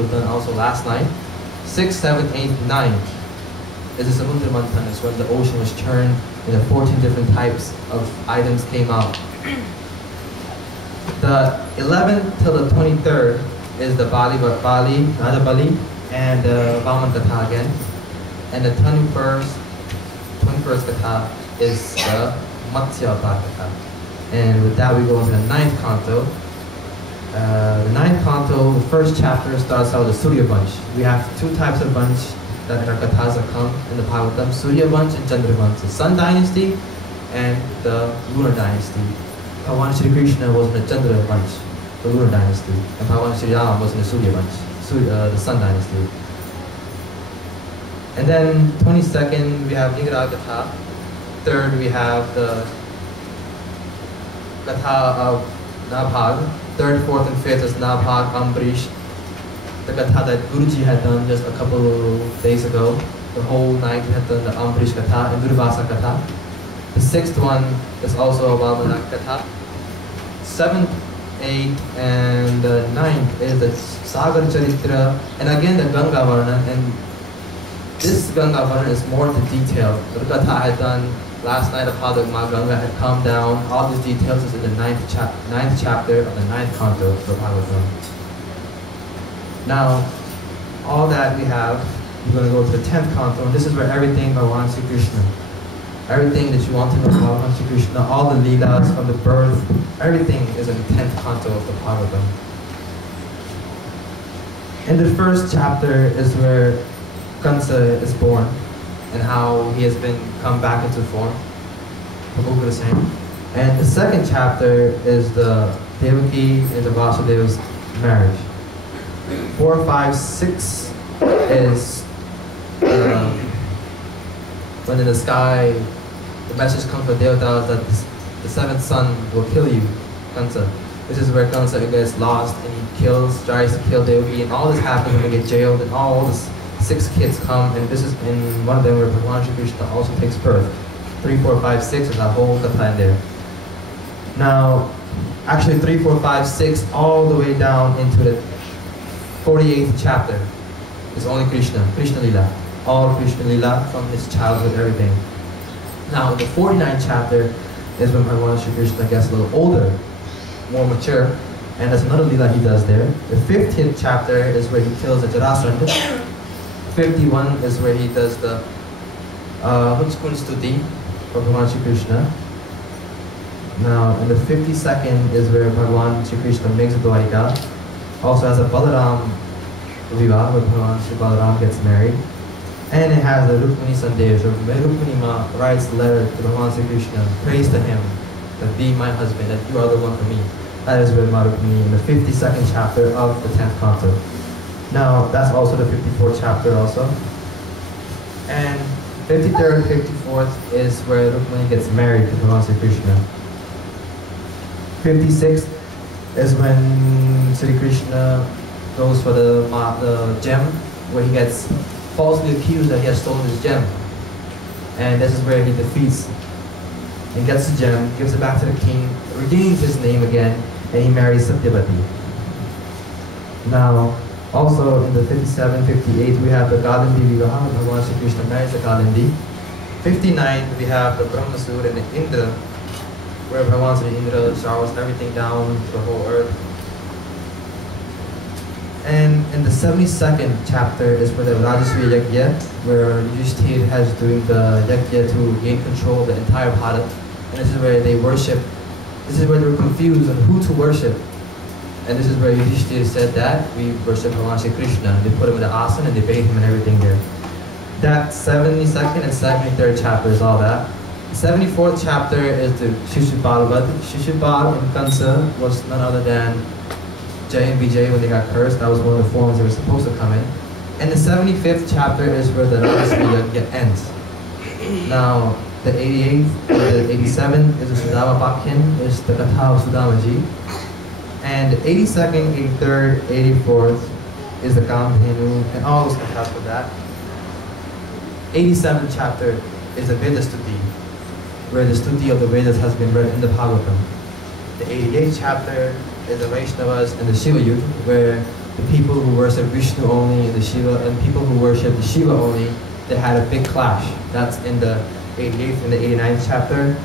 was done also last night. 6, 7, 8, 9 is the Samudra Manthan, is when the ocean was churned and the 14 different types of items came out. The 11th till the 23rd is the Bali, Nada Bali, and the Vaman Katha again. And the 21st Katha is the Matsya Katha. And with that we go into the 9th canto. The 9th canto, the first chapter starts out with the Surya bunch. We have two types of bunch that are kathas that come in the Bhagavatam, Surya bunch and Chandra bunch, the Sun dynasty and the Lunar dynasty. Bhagavan Shri Krishna was in the Chandra bunch, the Lunar dynasty, and Bhagavan Shri Ram was in the Surya bunch, the Sun dynasty. And then 22nd we have Nigra Katha. 3rd we have the Katha of Nabhag. 3rd, 4th, and 5th is Nabhag, Ambrish, the Katha that Guruji had done just a couple of days ago. The whole night we had done the Ambrish Katha and Durvasa Katha. The 6th one is also a Vamana Katha. 7th, 8th, and 9th is the Sagar Charitra, and again the Ganga Varna. And this Ganga Varna is more to detail. The Katha I had done last night of how the Ma Ganga had come down. All these details is in the 9th chapter of the 9th canto of the Bhagavatam. Now, all that we have, we're going to go to the 10th canto, and this is where everything Bhagavan Sri Krishna, everything that you want to know about Bhagavan Sri Krishna, all the leelas from the birth, everything is in the 10th canto of the Bhagavatam. In the first chapter is where Kansa is born, and how he has been come back into form. And the second chapter is the Devaki and the Vasudeva's marriage. 4, 5, 6 is when in the sky the message comes from Devatas that the 7th son will kill you, Kansa. This is where Kansa gets lost and he tries to kill Devaki, and all this happens when they get jailed, and all this 6 kids come, and this is in one of them where Bhagavan Shri Krishna also takes birth. 3, 4, 5, 6 is that whole katha in there. Now, actually 3, 4, 5, 6 all the way down into the 48th chapter is only Krishna Lila. All Krishna Lila from his childhood, everything. Now, the 49th chapter is when Bhagavan Shri Krishna gets a little older, more mature, and there's another Lila he does there. The 50th chapter is where he kills the Jarasandha. 51 is where he does the Hunskun Stuti for Bhagavan Shri Krishna. Now, in the 52nd is where Bhagavan Shri Krishna makes a Dwarika. Also has a Balaram Vivaha, where Bhagavan Shri Balaram gets married. And it has the Rukmini Sandesh, where Rukmini Ma writes a letter to Bhagavan Shri Krishna, prays to him, that be my husband, that you are the one for me. That is where Ma Rukmini in the 52nd chapter of the 10th canto. Now, that's also the 54th chapter also. And 53rd, 54th is where Rukmini gets married to Bhagavan Shri Krishna. 56th is when Sri Krishna goes for the gem, where he gets falsely accused that he has stolen his gem. And this is where he defeats and gets the gem, gives it back to the king, regains his name again, and he marries Satyavati. Now, also in the 57, 58, we have the Galandi Vivaha, Bhagavan Shri Krishna marries the Galandi. 59, we have the Brahmasura and the Indra, where Bhagavan Shri Indra showers everything down to the whole earth. And in the 72nd chapter is where the Rajasriya Yagya, where Yudhishthira has doing the Yagya to gain control of the entire Bharat. And this is where they worship, this is where they were confused on who to worship. And this is where Yudhishthira said that we worship Bhagavan Shri Krishna. They put him in the asana and they bathe him and everything there. That 72nd and 73rd chapter is all that. The 74th chapter is the Shishupal. Shishupal in Kansa was none other than Jay and Vijay when they got cursed. That was one of the forms they were supposed to come in. And the 75th chapter is where the Rajasriya Yagya ends. Now, the 88th, the 87th is the Sudama Bhakyan, is the Katha of Sudamaji. And the 82nd, 83rd, 84th is the Kamdhenu, and all those kathas for that. 87th chapter is the Veda Stuti, where the Stuti of the Vedas has been read in the Bhagavatam. The 88th chapter is the Vaishnavas and the Shiva Yudh, where the people who worship Vishnu only and the Shiva, and people who worship the Shiva only, they had a big clash. That's in the 88th and the 89th chapter.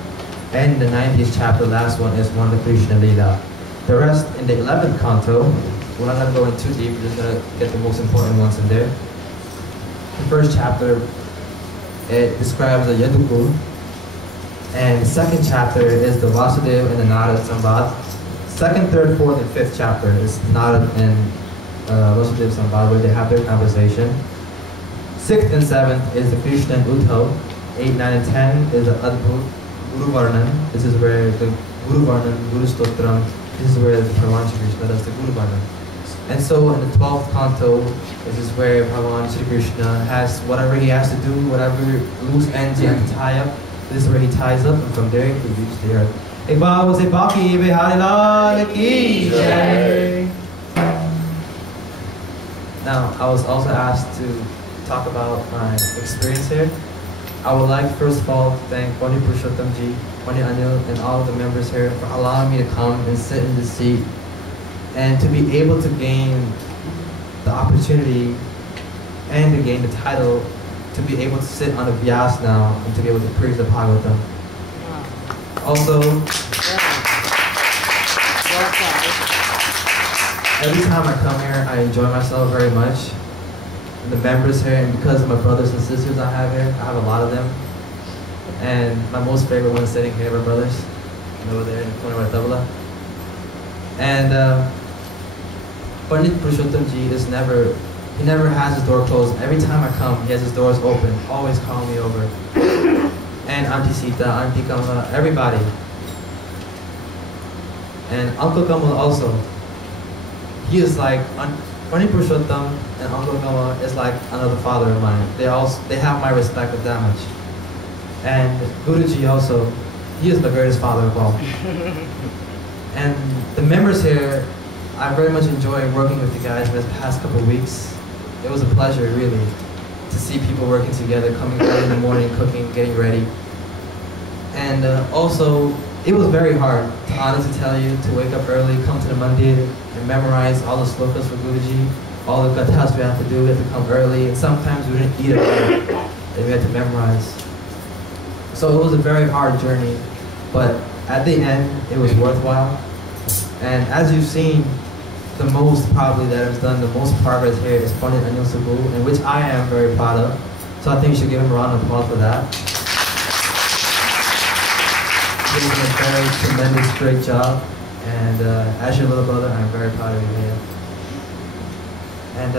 And the 90th chapter, last one, is one of Krishna Leela. The rest in the 11th canto, we're not going to go in too deep, we're just going to get the most important ones in there. The first chapter, it describes the Yadukul. And the second chapter is the Vasudeva and the Narad Samvad. Second, third, fourth, and fifth chapter is Narad and Vasudeva Samvad, where they have their conversation. Sixth and seventh is the Krishna and Uddhav. 8, 9, and 10 is the Adbhut Guru Varnan. This is where the Guru Varnan, Guru Stotram, this is where the Bhagavan Shri Krishna does the Guru Varnan. And so in the 12th canto, this is where Bhagavan Shri Krishna has whatever he has to do, whatever loose ends he has to tie up. This is where he ties up, and from there he reaches the earth. Ek baar wo se Baki Bihari Lal ki jai. Now, I was also asked to talk about my experience here. I would like, first of all, to thank Pony Purushottam Ji, Pony Anil, and all of the members here for allowing me to come and sit in this seat and to be able to gain the opportunity and to gain the title to be able to sit on a Vyas now and to be able to preach the Bhagavatam. Also, every time I come here, I enjoy myself very much. The members here, and because of my brothers and sisters I have here, I have a lot of them. And my most favorite one is sitting here, my brothers, over there in the corner of Tabla. And Pandit Purushottam Ji is he never has his door closed. Every time I come, he has his doors open, always calling me over. And Auntie Sita, Auntie Kamala, everybody. And Uncle Kamal also. He is like, Pandit Purushottam and Uncle Kamal is like another father of mine. They have my respect of that much. And Guruji also, he is my greatest father of all. And the members here, I very much enjoy working with you guys in the past couple of weeks. It was a pleasure, really, to see people working together, coming early in the morning, cooking, getting ready. And also, it was very hard, to honestly tell you, to wake up early, come to the mandir, and memorize all the slokas for Guruji, all the kathas we have to do. We have to come early, and sometimes we didn't eat at all, and we had to memorize. So it was a very hard journey, but at the end, it was worthwhile. And as you've seen, the most probably that has done the most progress here is Pandit Anil Subbu, and which I am very proud of. So I think you should give him a round of applause for that. He's doing a very tremendous, great job. And as your little brother, I'm very proud of you, man. And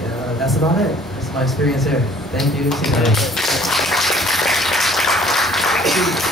yeah, that's about it. That's my experience here. Thank you. See you later.